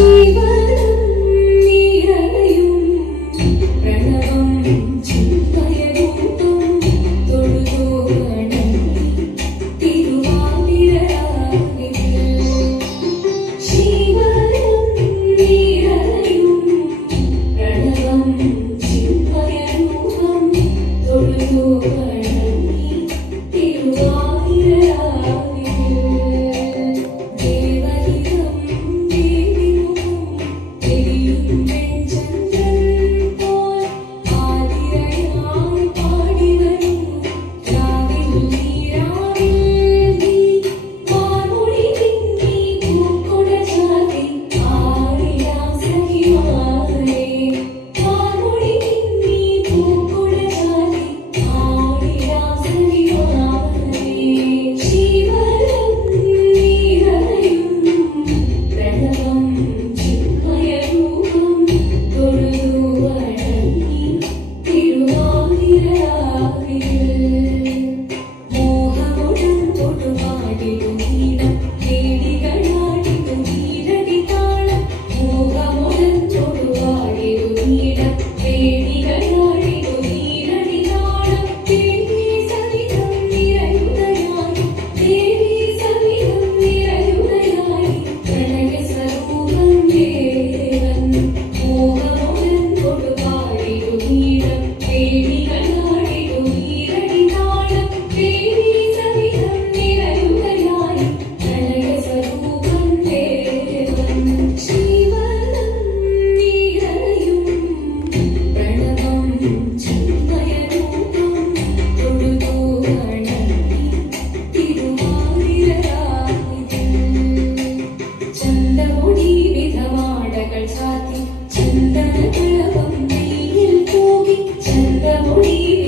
一个。ചന്ദ്രമുടി